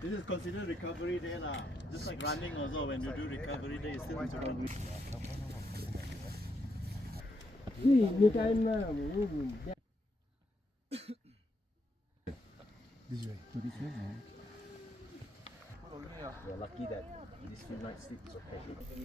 This is considered recovery day lah. Just like running also, when you do recovery day, it's still recovery. This way, to this way. We're lucky that this few nights sleep is okay.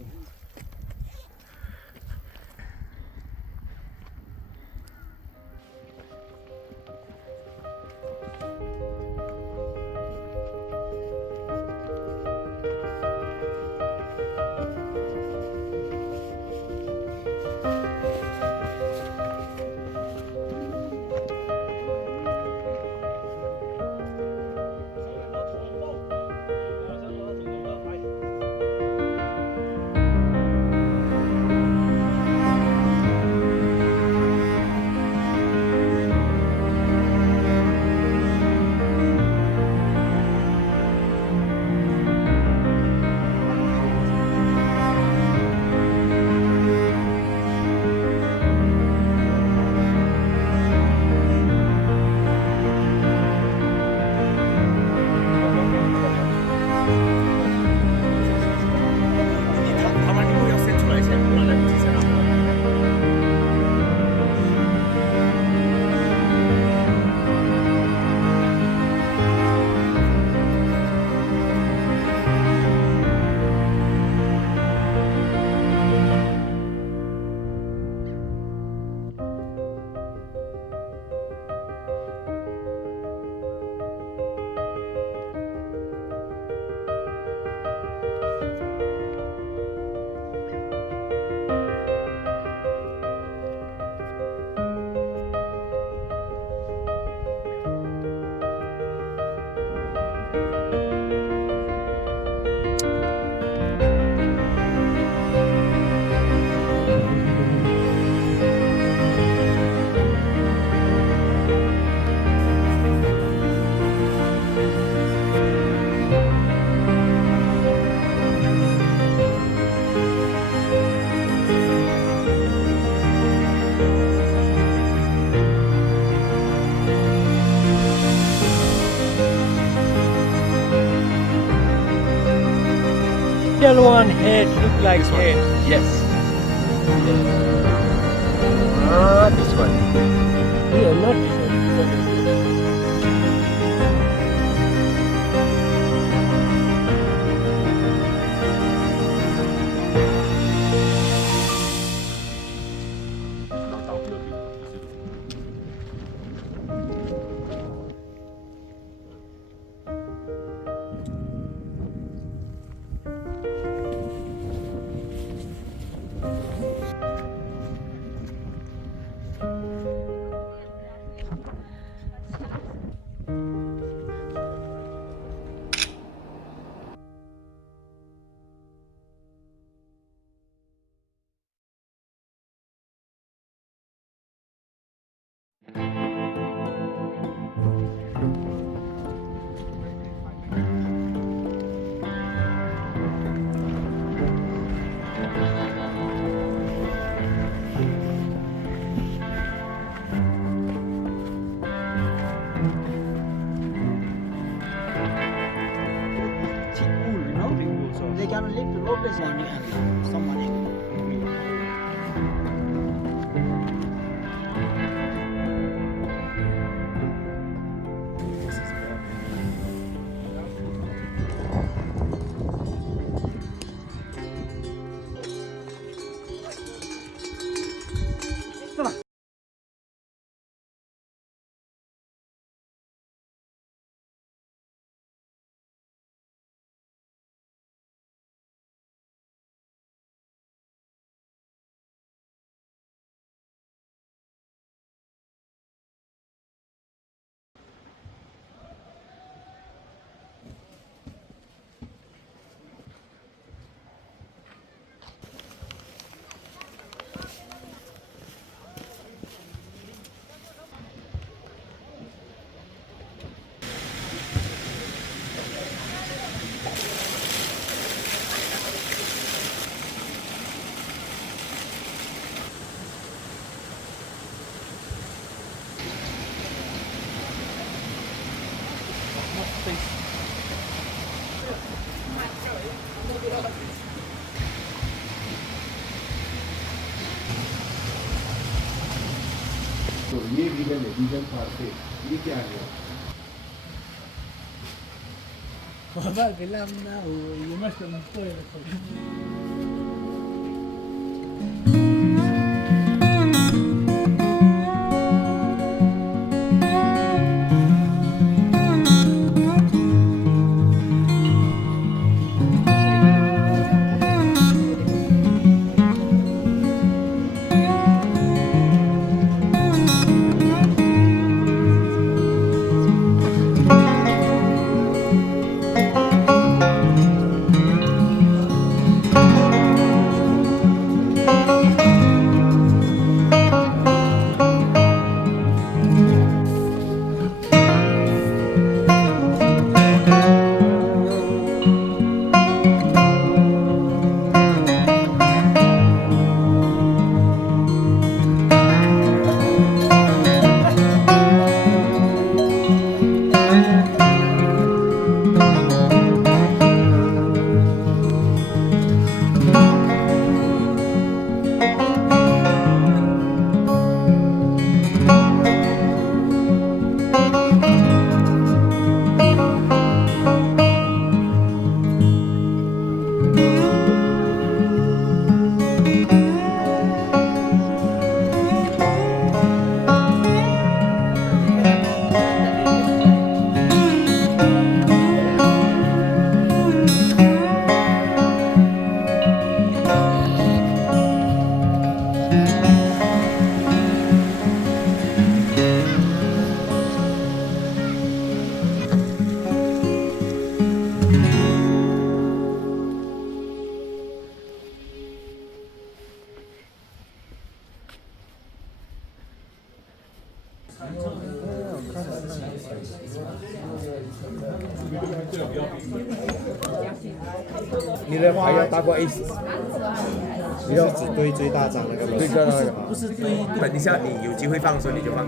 Middle one head look like head. Yes. This one. Yeah, not this one. They can leave the road place on somebody. face. तो ये reason है reason पार से ये क्या है Papá, que la anda, yo más que no estoy.你的牌要大过 A， 你要只堆最大张那个吗？对个那个。不是堆，等一下你有机会放的时候你就放。